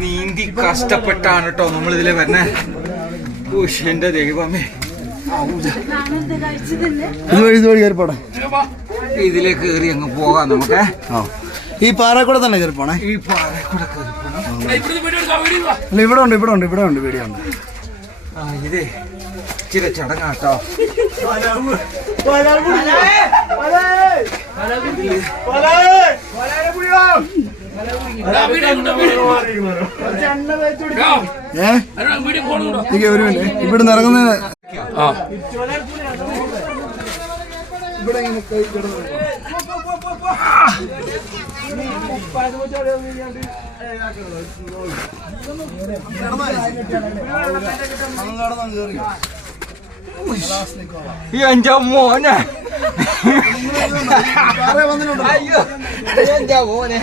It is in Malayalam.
നീന്തി കഷ്ടപ്പെട്ടാണ് കേട്ടോ നമ്മളിതിലെ വരണേ. എന്റെ ദൈവമേ, ഇതിലെ കയറി അങ്ങ് പോകാം നമുക്ക്. ഈ പാറക്കൂടെ തന്നെ കയറി പോണേ. ഈ പാറക്കൂടെ കയറി പോണം. ഇവിടെ ഉണ്ട് വീഡിയോ ഉണ്ട്. ഇതേ ഇച്ചിരി ചടങ്ങാട്ടോ. ഒരു മിനിറ്റ്, ഇവിടുന്ന് ഇറങ്ങുന്നത് ഇവിടെ എന്റെ മോനെ, അയ്യോ എന്റെ മോനെ.